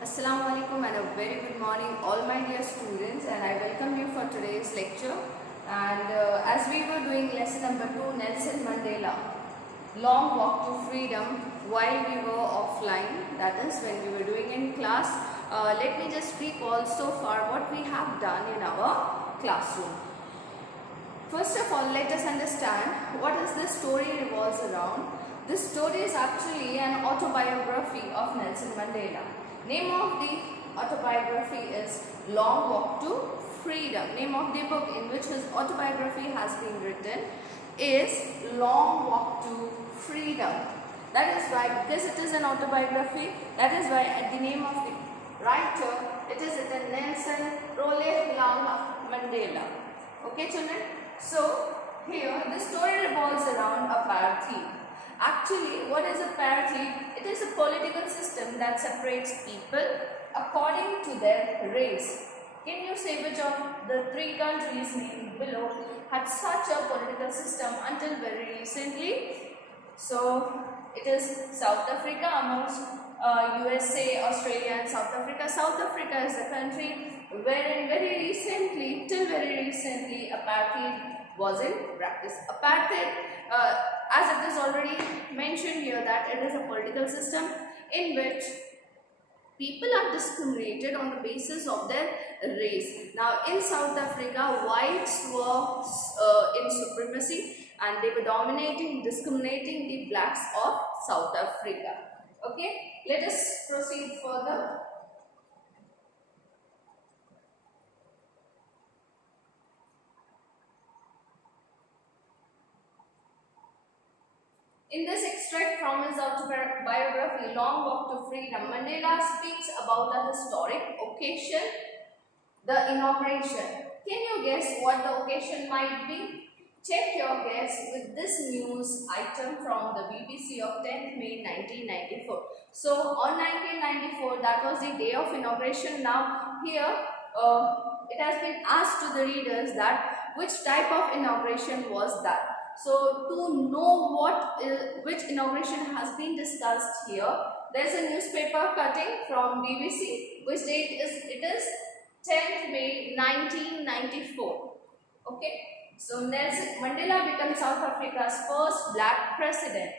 Assalamu alaikum and a very good morning all my dear students, and I welcome you for today's lecture. And as we were doing lesson number 2, Nelson Mandela Long Walk to Freedom, while we were offline, that is when we were doing in class, let me just recall so far what we have done in our classroom. First of all, let us understand what is this story revolves around. This story is actually an autobiography of Nelson Mandela. Name of the autobiography is Long Walk to Freedom. Name of the book in which his autobiography has been written is Long Walk to Freedom. That is why, because it is an autobiography, that is why at the name of the writer, it is written Nelson Long Mandela. Okay children? So here the story revolves around apartheid. Actually, what is apartheid? It is a political system that separates people according to their race. Can you say which of the three countries named below had such a political system until very recently? So it is South Africa amongst USA, Australia and South Africa. South Africa is the country wherein till very recently, apartheid was in practice. Apartheid, as it is already mentioned here, that it is a political system in which people are discriminated on the basis of their race. Now in South Africa, whites were in supremacy and they were dominating, discriminating the blacks of South Africa. Okay, let us proceed further. In this extract from his autobiography, Long Walk to Freedom, Mandela speaks about a historic occasion, the inauguration. Can you guess what the occasion might be? Check your guess with this news item from the BBC of 10th May 1994. So, on 1994, that was the day of inauguration. Now, here it has been asked to the readers that which type of inauguration was that. So, to know which inauguration has been discussed here, there is a newspaper cutting from BBC, which date is it is 10th May 1994. Okay, so Nelson Mandela becomes South Africa's first black president.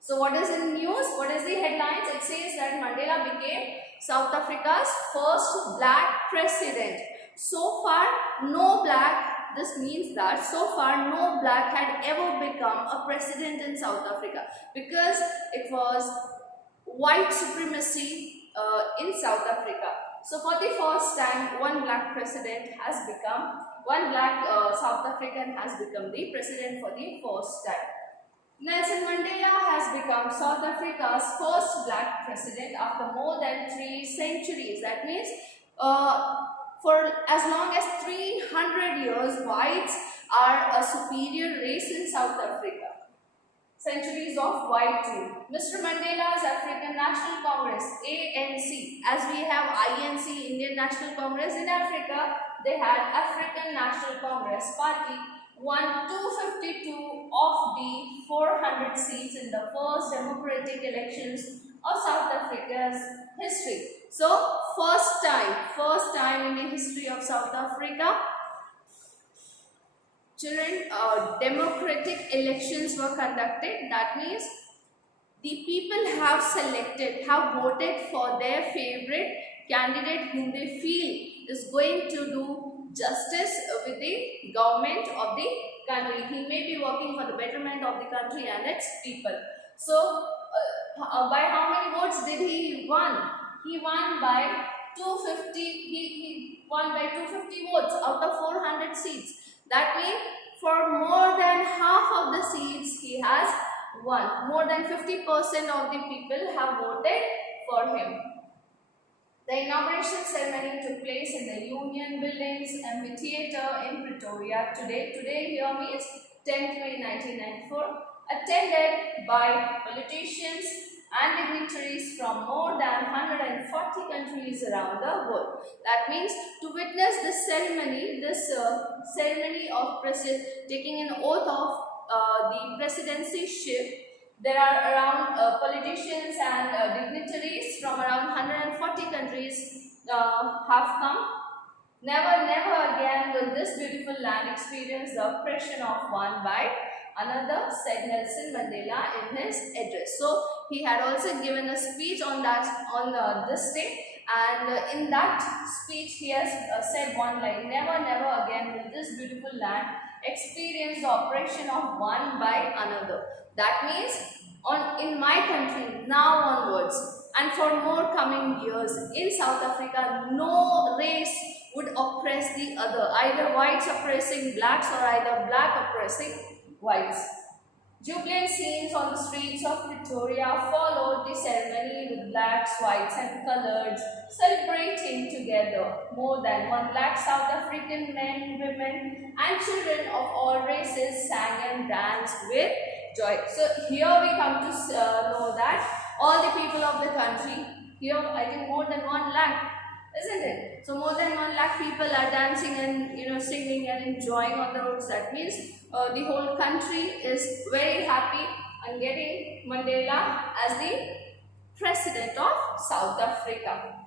So, what is in news? What is the headlines? It says that Mandela became South Africa's first black president. So far, no black. This means that so far no black had ever become a president in South Africa because it was white supremacy in South Africa. So for the first time, one black South African has become the president for the first time. Nelson Mandela has become South Africa's first black president after more than 3 centuries. That means for as long as 300 years, whites are a superior race in South Africa. Centuries of white rule. Mr. Mandela's African National Congress, ANC, as we have INC, Indian National Congress in Africa, they had African National Congress Party, won 252 of the 400 seats in the first democratic elections of South Africa's history. So, first time in the history of South Africa, children, democratic elections were conducted. That means the people have voted for their favorite candidate whom they feel is going to do justice with the government of the country. He may be working for the betterment of the country and its people. So, by how many votes did he won? He won by 250. He won by 250 votes out of 400 seats. That means for more than half of the seats he has won. More than 50% of the people have voted for him. The inauguration ceremony took place in the Union Buildings Amphitheatre in Pretoria. Today here means 10th May 1994. Attended by politicians and dignitaries from more than 140 countries around the world. That means to witness this ceremony, of taking an oath of the presidency ship, there are around politicians and dignitaries from around 140 140 countries have come. Never, never again will this beautiful land experience the oppression of one by another, said Nelson Mandela in his address. So he had also given a speech on this day, and in that speech he has said one line: never, never again will this beautiful land experience the oppression of one by another. That means in my country now onwards and for more coming years in South Africa, no race would oppress the other, either whites oppressing blacks or either black oppressing whites. Jubilant scenes on the streets of Pretoria followed the ceremony with blacks, whites and coloreds celebrating together. More than 1 lakh South African men, women and children of all races sang and danced with joy. So here we come to know that all the people of the country, here I think more than 1 lakh, isn't it? So more than 1 lakh people are dancing and singing and enjoying on the roads. That means the whole country is very happy and getting Mandela as the president of South Africa.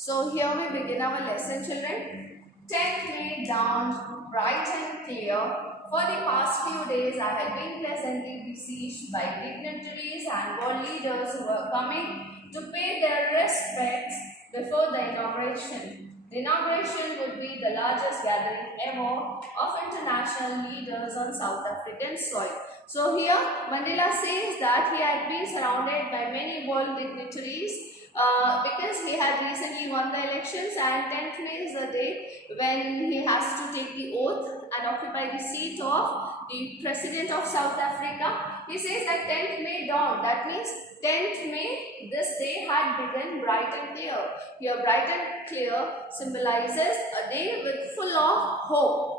So here we begin our lesson, children. 10th May dawned bright and clear. For the past few days I had been pleasantly besieged by dignitaries and world leaders who were coming to pay their respects before the inauguration. The inauguration would be the largest gathering ever of international leaders on South African soil. So here Mandela says that he had been surrounded by many world dignitaries because he had recently won the elections, and 10th May is the day when he has to take the oath and occupy the seat of the President of South Africa. He says that 10th May dawned. That means 10th May, this day had begun bright and clear. Here bright and clear symbolizes a day with full of hope.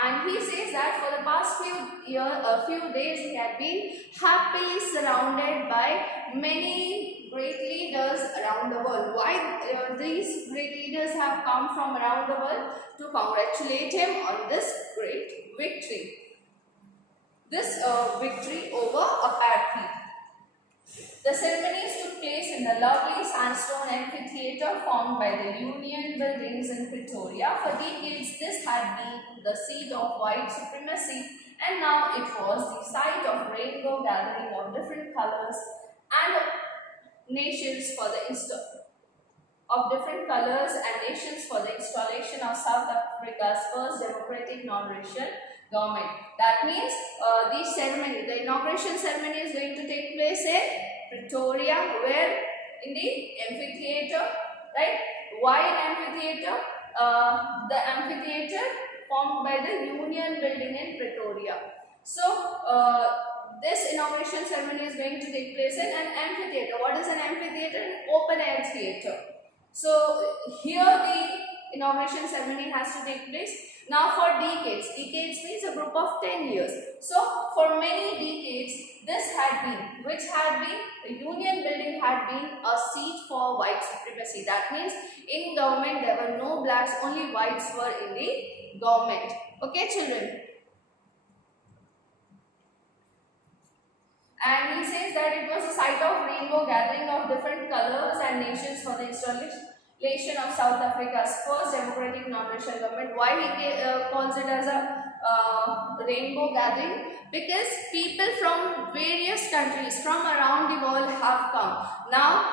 And he says that for the past few days he had been happily surrounded by many great leaders around the world. Why these great leaders have come from around the world? To congratulate him on this great victory. This victory over apartheid. The ceremonies took place in the lovely sandstone amphitheatre formed by the Union buildings in Pretoria. For decades this had been the seat of white supremacy, and now it was the site of rainbow gathering of different colors and nations for the installation of South Africa's first democratic non-racial government. That means the inauguration ceremony is going to take place in Pretoria, where in the amphitheatre, right? Why an amphitheatre? The amphitheatre formed by the Union building in Pretoria. So this inauguration ceremony is going to take place in an amphitheatre. What is an amphitheatre? An open air theatre. So here the inauguration ceremony has to take place. Now for decades means a group of 10 years. So for many decades the Union building had been a seat for white supremacy. That means in government there were no blacks, only whites were in the government. Okay children. And he says that it was a site of rainbow gathering of different colors and nations for the installation of South Africa's first democratic non-racial government. Why he calls it as a rainbow gathering? Because people from various countries from around the world have come. Now,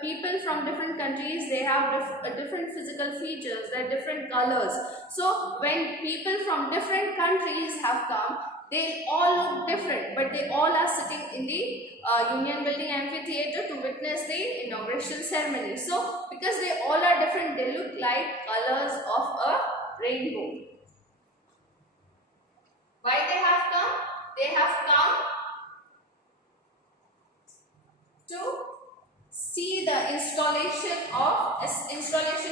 people from different countries, they have different physical features, they have different colors. So when people from different countries have come, they all look different, but they all are sitting in the Union building amphitheatre to witness the inauguration ceremony. So because they all are different, they look like colors of a rainbow. Why they have come? They have come see the installation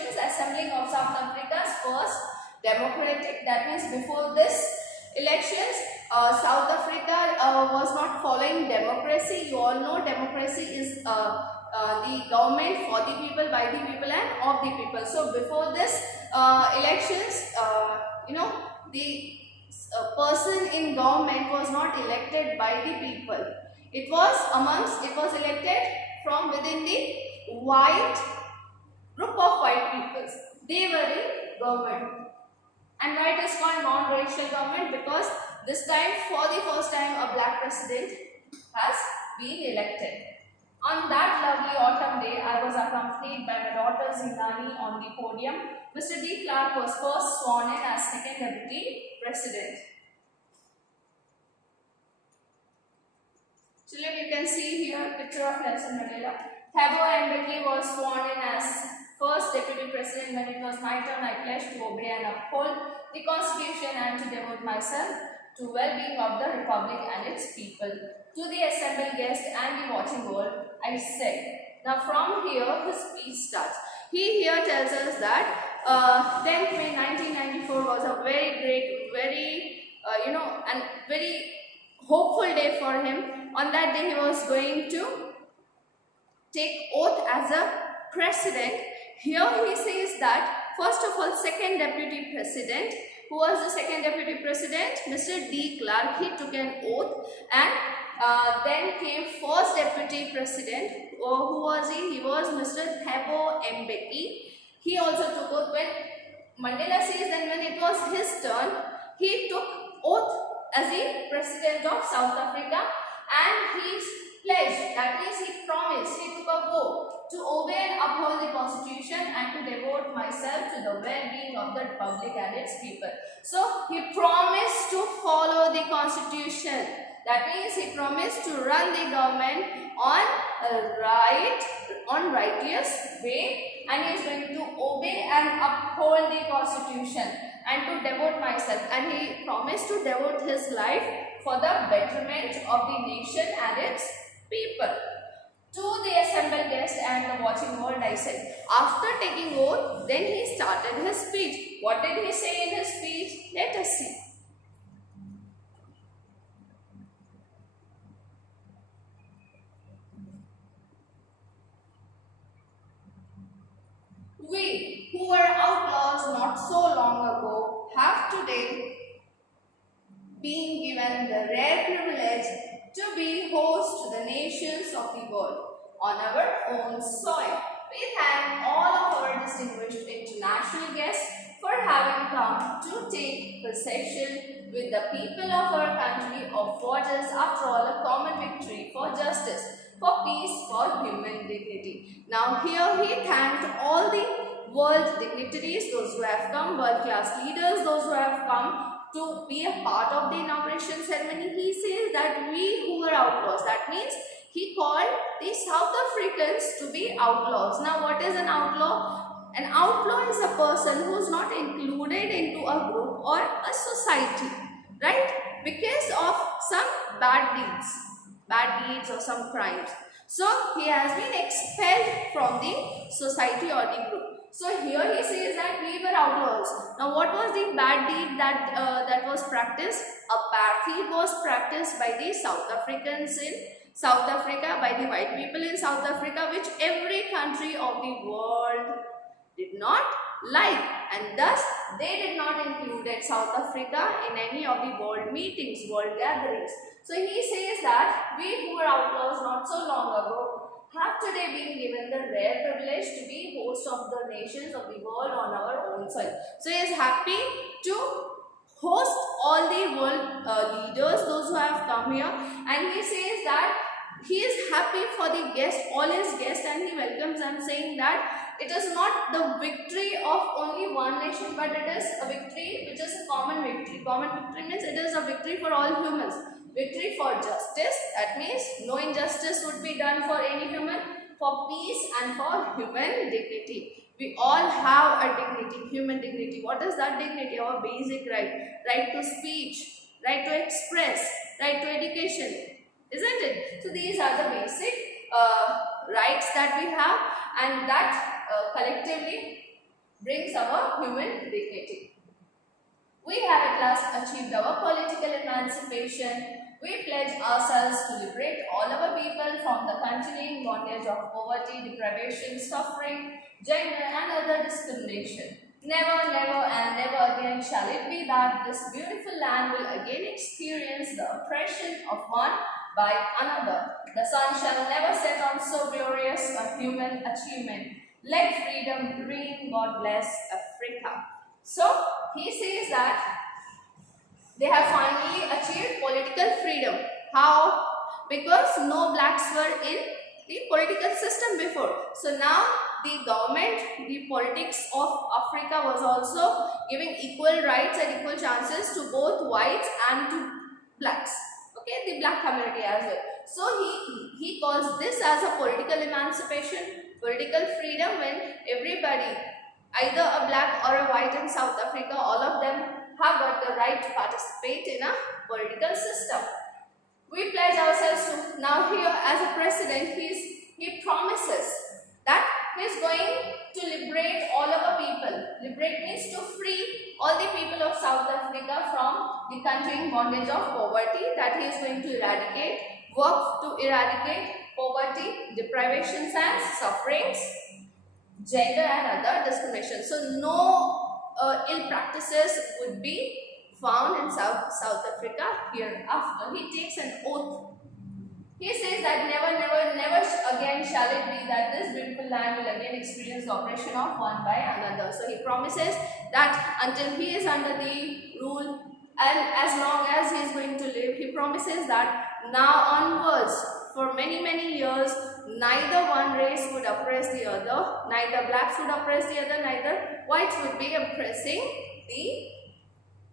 is assembling of South Africa's first democratic, that means before this elections South Africa was not following democracy. You all know democracy is the government for the people, by the people and of the people. So before this elections, the person in government was not elected by the people. It was elected from within the white group of white peoples. They were in government. And why it is called non-racial government? Because this time, for the first time, a black president has been elected. On that lovely autumn day, I was accompanied by my daughter Zinani on the podium. Mr. D. Clark was first sworn in as second deputy president. Children, you can see here picture of Nelson Mandela. Thabo Mbeki was sworn in as first deputy president. When it was my turn, I pledged to obey and uphold the constitution and to devote myself to well-being of the republic and its people. To the assembled guests and the watching world, I said. Now from here, his speech starts. He here tells us that 10th May 1994 was a very great, very and very hopeful day for him. On that day, he was going to take oath as a president. Here he says that first of all, second deputy president. Who was the second deputy president? Mr. D. Clark. He took an oath, and then came first deputy president. Who was he? He was Mr. Thabo Mbeki. He also took oath. When Mandela says that when it was his turn, he took oath as the president of South Africa, and he pledged, that means he promised, he took a vow to obey and uphold the constitution and to devote myself to the well-being of the republic and its people. So he promised to follow the constitution. That means he promised to run the government on righteous way, and he is going to obey and uphold the constitution and to devote myself. And he promised to devote his life for the betterment of the nation and its people. To the assembled guests and the watching world, I said, after taking oath, then he started his speech. What did he say in his speech? Let us see. We, who were outlaws not so long ago, have today been given the rare privilege to be host to the nations of the world on our own soil. We thank all of our distinguished international guests for having come to take possession with the people of our country of what is, after all, a common victory for justice, for peace, for human dignity. Now here he thanked all the world dignitaries, those who have come, world-class leaders, those who have come to be a part of the inauguration ceremony. He says that we who were outlaws, that means he called the South Africans to be outlaws. Now what is an outlaw? An outlaw is a person who is not included into a group or a society, right? Because of some bad deeds or some crimes. So he has been expelled from the society or the group. So here he says that we were outlaws. Now what was the bad deed that was practiced? Apartheid was practiced by the South Africans in South Africa, by the white people in South Africa, which every country of the world did not like, and thus they did not include South Africa in any of the world meetings, world gatherings. So he says that we who were outlaws not so long ago have today been given the rare privilege to be host of the nations of the world on our own soil. So he is happy to host all the world leaders, those who have come here, and he says that he is happy for the guests, all his guests, and he welcomes them, saying that it is not the victory of only one nation, but it is a victory which is a common victory. Common victory means it is a victory for all humans. Victory for justice, that means no injustice would be done for any human, for peace and for human dignity. We all have a dignity, human dignity. What is that dignity? Our basic right. Right to speech, right to express, right to education, isn't it? So these are the basic rights that we have, and that collectively brings our human dignity. We have at last achieved our political emancipation. We pledge ourselves to liberate all our people from the continuing bondage of poverty, deprivation, suffering, gender and other discrimination. Never, never and never again shall it be that this beautiful land will again experience the oppression of one by another. The sun shall never set on so glorious a human achievement. Let freedom reign. God bless Africa. So, he says that they have finally achieved political freedom. How? Because no blacks were in the political system before. So now the government, the politics of Africa was also giving equal rights and equal chances to both whites and to blacks. Okay, the black community as well. So he calls this as a political emancipation, political freedom, when everybody, either a black or a white in South Africa, all of them have got the right to participate in a political system. We pledge ourselves to, now here as a president, he promises that he is going to liberate all our people. Liberate means to free all the people of South Africa from the continuing bondage of poverty, that he is going to eradicate, work to eradicate poverty, deprivations and sufferings, gender and other discrimination. So no ill practices would be found in South Africa hereafter. He takes an oath. He says that never, never, never again shall it be that this beautiful land will again experience the oppression of one by another. So he promises that until he is under the rule and as long as he is going to live, he promises that now onwards, for many, many years, neither one race would oppress the other, neither blacks would oppress the other, neither whites would be oppressing the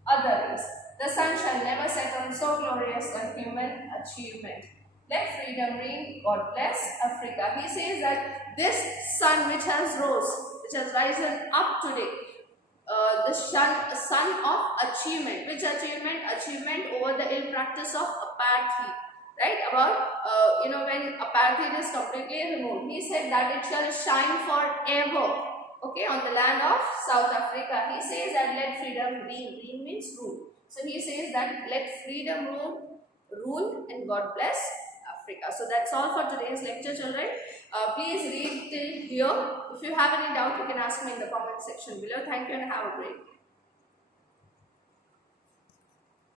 other race. The sun shall never set on so glorious a human achievement. Let freedom reign. God bless Africa. He says that this sun which has risen up today, the sun of achievement. Which achievement? Achievement over the ill practice of apartheid. Right? About, when apartheid is completely removed. He said that it shall shine forever. Okay, on the land of South Africa. He says that let freedom reign. Reign means rule. So he says that let freedom rule and God bless Africa. So that's all for today's lecture, children. Please read till here. If you have any doubt, you can ask me in the comment section below. Thank you and have a great day.